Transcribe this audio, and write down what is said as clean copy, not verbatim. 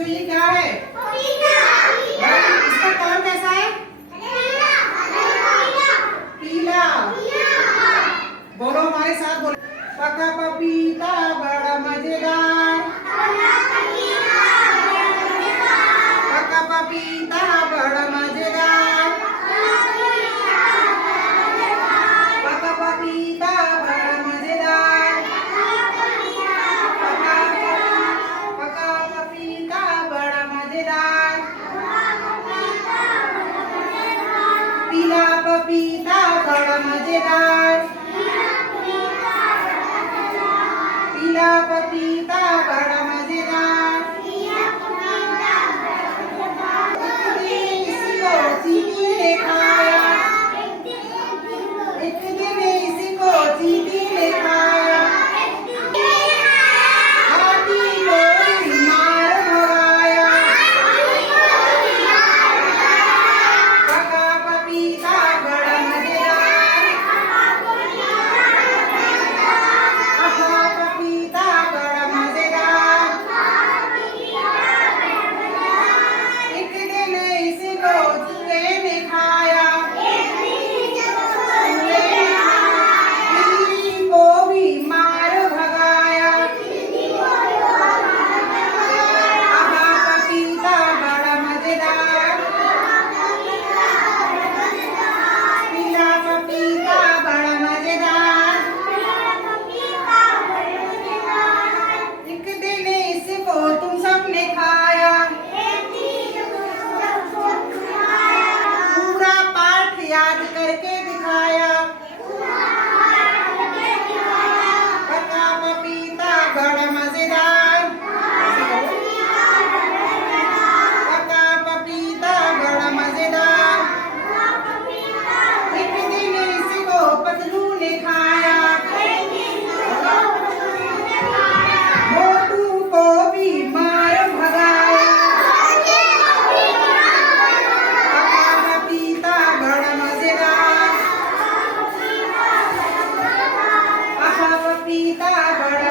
बच्चों ये क्या है? इसका कलर कैसा है? पीला। बोलो हमारे साथ बोलो। पका पपीता बड़ा मजेदार। पका पपीता बड़ा मजेदार। पका पपीता बड़ा मजेदार। पका पपीता बड़ा मजेदार। पीला पपीता बड़ा मजेदार। पीला पपीता बड़ा मजेदार। किसी को चींटी ने खाया। एक दिन इसी को चींटी ने खाया। हाथी को मार भगाया। पका पपीता बड़ा मजेदार। पका पपीता बड़ा मजेदार। एक दिन इसको चूहे ने खाया। बिल्ली को भी मार भगाया। पका पपीता बड़ा मजेदार। पीला पपीता बड़ा मजेदार। एक दिन इसको तुम सबने खाया। पूरा पाठ याद करके दिखाया। पका पपीता बड़ा मजेदार। पका पपीता बड़ा मजेदार। एक दिन इसको पतलू ने खाया। मोटू को भी मार भगाया। पका पपीता बड़ा मजेदार। पका पपीता बड़ा